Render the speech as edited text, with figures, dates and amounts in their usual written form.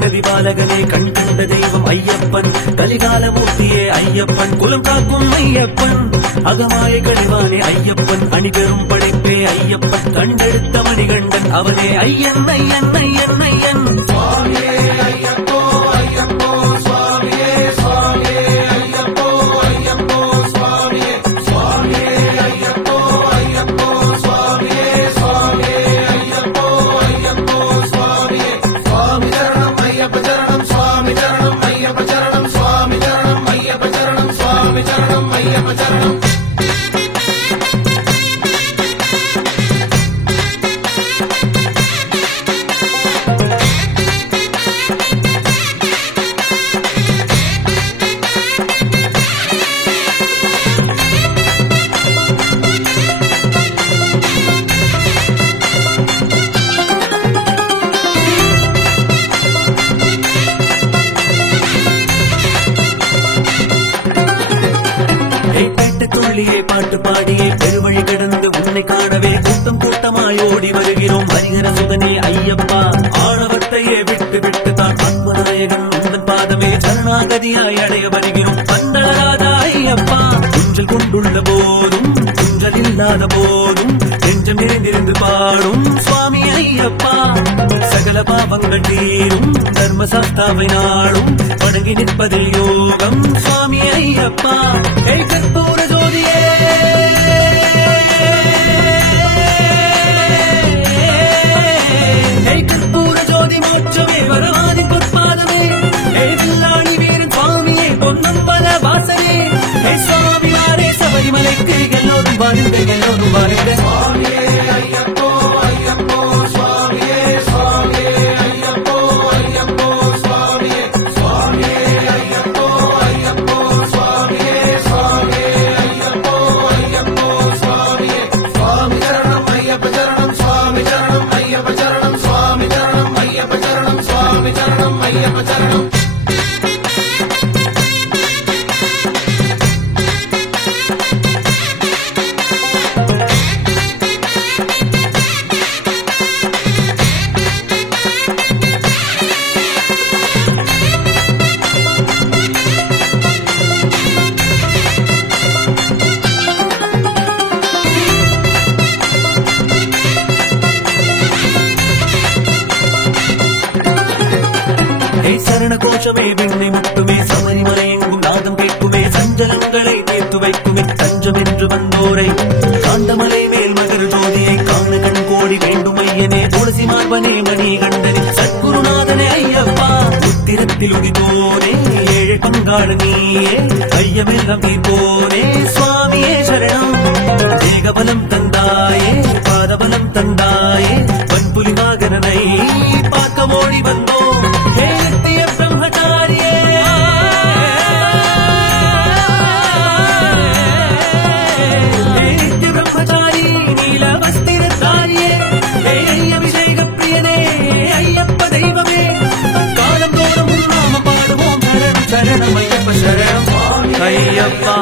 நதி பாலகனே கண் கண்ட தெய்வம் ஐயப்பன் கலிகாலமூர்த்தியே ஐயப்பன் குலம் காக்கும் ஐயப்பன் அகமாய கழிவானே ஐயப்பன் அணிபெரும் படைப்பே ஐயப்பன் கண்டெடுத்த மணிகண்டன் அவனே ஐயன் ஐயன் ஐயன் ஐயன் சுவாமியே ஐயப்போ ஐயப்போ சுவாமியே சுவாமியே ஐயப்போ ஐயப்போ சுவாமியே சுவாமியே ஐயப்போ ஐயப்போ சுவாமியே சுவாமியே ஐயப்போ ஐயப்போ சுவாமியே சுவாமி சரணம் ஐயப்ப சரணம் சுவாமி சரணம் ஐயப்ப சரணம் சுவாமி சரணம் ஐயப்ப சரணம் சுவாமி சரணம் ஐயப்ப சரணம் பாட்டு பாடியே பெருவழி கிடந்து உன்னை காணவே கூட்டம் கூட்டமாய் ஓடி வருகிறோம் ஹரிஹர சுதனே ஐயப்பா ஆணவத்தையே விட்டு விட்டு தான் ஆத்மநாயகன் உந்தன் பாதமே சரணாகதியாய் அடைய வருகிறோம் பந்தளராதா ஐயப்பா குஞ்சல் கொண்டுள்ள போதும் குஞ்சல் இல்லாத போதும் நெஞ்சம் நிறைந்திருந்து பாடும் சுவாமி ஐயப்பா சகல பாவங்கள் தீரும் தர்மசாஸ்தாவை நாளும் வணங்கி நிற்பதில் யோகம் சுவாமி ஐயப்பா கற்பூர ஜோதியே கற்பூர ஜோதி மோட்சமே வரவாதி பொற்பாதமே வில்லாணி வீரன் சுவாமியே பொன்னம்பல வாசனே சுவாமி வாரே சபரிமலைக்கு எல்லோரும் வாருங்க எல்லோரும் வாருங்க சுவாமியே ஐயப்போ ஐயப்போ சுவாமியே சுவாமியே ஐயப்போ ஐயப்போ சுவாமியே சுவாமியே ஐயப்போ ஐயப்போ சுவாமியே சுவாமியே ஐயப்போ ஐயப்போ சுவாமியே சுவாமி சரணம் ஐயப்ப சரணம் சுவாமி சரணம் ஐயப்ப சரணம் சுவாமி சரணம் ஐயப்ப சரணம் சுவாமி சரணம் ஐயப்ப சரணம் சரண கோஷமே விண்ணை முட்டுமே சபரிமலை எங்கும் நாதம் கேட்குமே சஞ்சலங்களை தீர்த்து வைக்குமே தஞ்சம் என்று வந்தோரை காந்தமலை மேல் மகர ஜோதியை காண கண் கோடி வேண்டும் ஐயனே துளசி மார்பனே மணி கண்டனே சத்குருநாதனே ஐயப்பா உத்திரத்தில் உதித்தோனே ஏழை பங்காடு நீயே ஐயமெல்லாம் தீர்ப்போனே சுவாமியே சரணம் தேகபலம் தந்தாயே பாதபலம் தந்தாயே பன்புலி வாகனனை பார்க்க ஓடி வந்தோம் ஐயப்பா